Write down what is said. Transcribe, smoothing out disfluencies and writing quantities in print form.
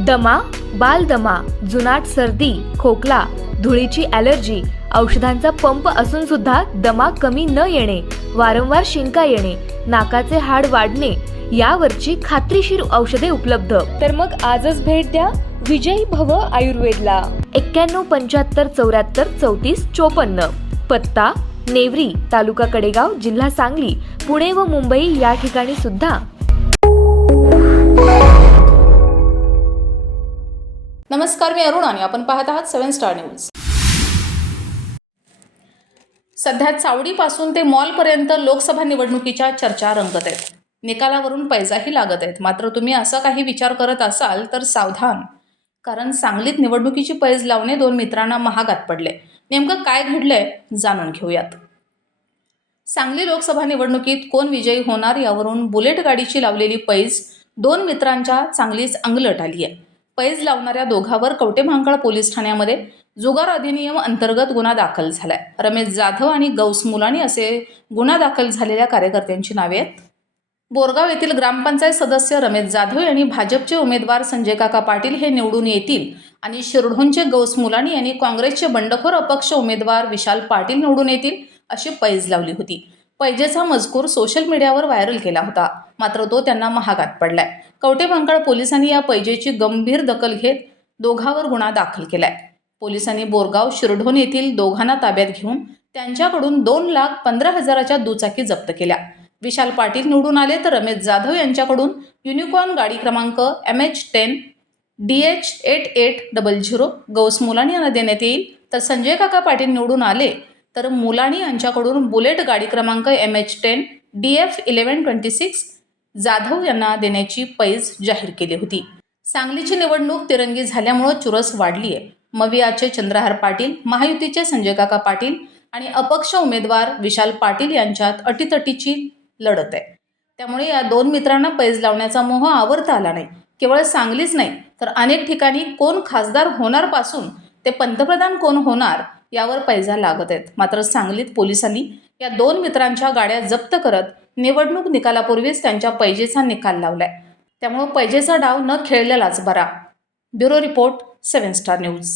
दमा, बालदमा, जुनाट सर्दी, खोकला, धुळीची ॲलर्जी, औषधांचा पंप असून सुद्धा दमा कमी न येणे, वारंवार शिंका येणे, नाकाचे हाड वाढणे यावरची खात्रीशीर औषधे उपलब्ध. तर मग आजच भेट द्या विजयी भव आयुर्वेदला. 91 75 74 34 54. पत्ता नेवरी, तालुका कडेगाव, जिल्हा सांगली, पुणे व मुंबई या ठिकाणी सुद्धा. नमस्कार, मी अरुण आणि आपण पाहत आहात 7 स्टार न्यूज. सध्या चावडीपासून ते मॉलपर्यंत लोकसभा निवडणुकीच्या चर्चा रंगत आहेत. निकालावरून पैजाही लागत आहेत. मात्र तुम्ही असा काही विचार करत असाल तर सावधान, कारण सांगलीत निवडणुकीची पैज लावणे 2 मित्रांना महागात पडले. नेमकं काय घडलंय जाणून घेऊयात. सांगली लोकसभा निवडणुकीत कोण विजयी होणार यावरून बुलेट गाडीची लावलेली पैज 2 मित्रांच्या चांगलीच अंगलट आली आहे. पैज लावणाऱ्या दोघांवर कवटेमहांकाळ पोलीस ठाण्यामध्ये जुगार अधिनियम अंतर्गत गुन्हा दाखल झालाय. रमेश जाधव आणि गौस मुलानी असे गुन्हा दाखल झालेल्या कार्यकर्त्यांची नावे आहेत. बोरगाव येथील ग्रामपंचायत सदस्य रमेश जाधव यांनी भाजपचे उमेदवार संजय काका पाटील हे निवडून येतील आणि शिरढोणचे गौस मुलानी यांनी काँग्रेसचे बंडखोर अपक्ष उमेदवार विशाल पाटील निवडून येतील अशी पैज लावली होती. पैजेचा मजकूर सोशल मीडियावर व्हायरल केला होता, मात्र तो त्यांना महागात पडलाय. कवटेमहांकाळ पोलिसांनी या पैजेची गंभीर दखल घेत दोघांवर गुन्हा दाखल केलाय. पोलिसांनी बोरगाव शिरढोण येथील दोघांना ताब्यात घेऊन त्यांच्याकडून 2,15,000च्या दुचाकी जप्त केल्या. विशाल पाटील निवडून आले तर रमेश जाधव यांच्याकडून युनिकॉर्न गाडी क्रमांक MH10 DH8800 गौस मुलानी यांना देण्यात येईल. तर संजय काका पाटील निवडून आले तर मुलानी यांच्याकडून बुलेट गाडी क्रमांक MH10 DF1126 जाधव यांना देण्याची पैज जाहीर केली होती. सांगलीची निवडणूक तिरंगी झाल्यामुळे चुरस वाढली आहे. मवियाचे चंद्रहार पाटील, महायुतीचे संजय काका पाटील आणि अपक्ष उमेदवार विशाल पाटील यांच्यात अटीतटीची लढत आहे. त्यामुळे या 2 मित्रांना पैज लावण्याचा मोह आवरता आला नाही. केवळ सांगलीच नाही तर अनेक ठिकाणी कोण खासदार होणार पासून ते पंतप्रधान कोण होणार यावर पैजा लागत आहेत. मात्र सांगलीत पोलिसांनी या 2 मित्रांच्या गाड्या जप्त करत निवडणूक निकालापूर्वीच त्यांच्या पैजेचा निकाल लावलाय. त्यामुळे पैजेचा डाव न खेळलेलाच बरा. Bureau report 7 star news.